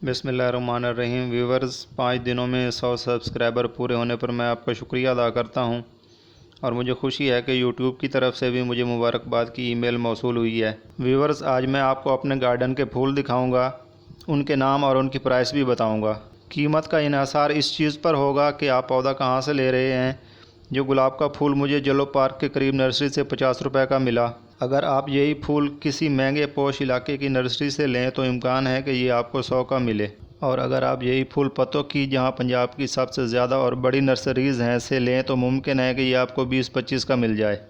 बिस्मिल्लाहिर्रहमानिर्रहीम। व्यूवर्स, 5 दिनों में 100 सब्सक्राइबर पूरे होने पर मैं आपका शुक्रिया अदा करता हूं और मुझे खुशी है कि यूट्यूब की तरफ से भी मुझे मुबारकबाद की ईमेल मौसूल हुई है। व्यूवर्स, आज मैं आपको अपने गार्डन के फूल दिखाऊंगा, उनके नाम और उनकी प्राइस भी बताऊंगा। कीमत का इन्हिसार इस चीज़ पर होगा कि आप पौधा कहां से ले रहे हैं। जो गुलाब का फूल मुझे जलो पार्क के करीब नर्सरी से 50 रुपये का मिला। अगर आप यही फूल किसी महंगे पोश इलाके की नर्सरी से लें तो इम्कान है कि ये आपको 100 का मिले, और अगर आप यही फूल पत्तों की, जहां पंजाब की सबसे ज़्यादा और बड़ी नर्सरीज़ हैं, से लें तो मुमकिन है कि ये आपको 20-25 का मिल जाए।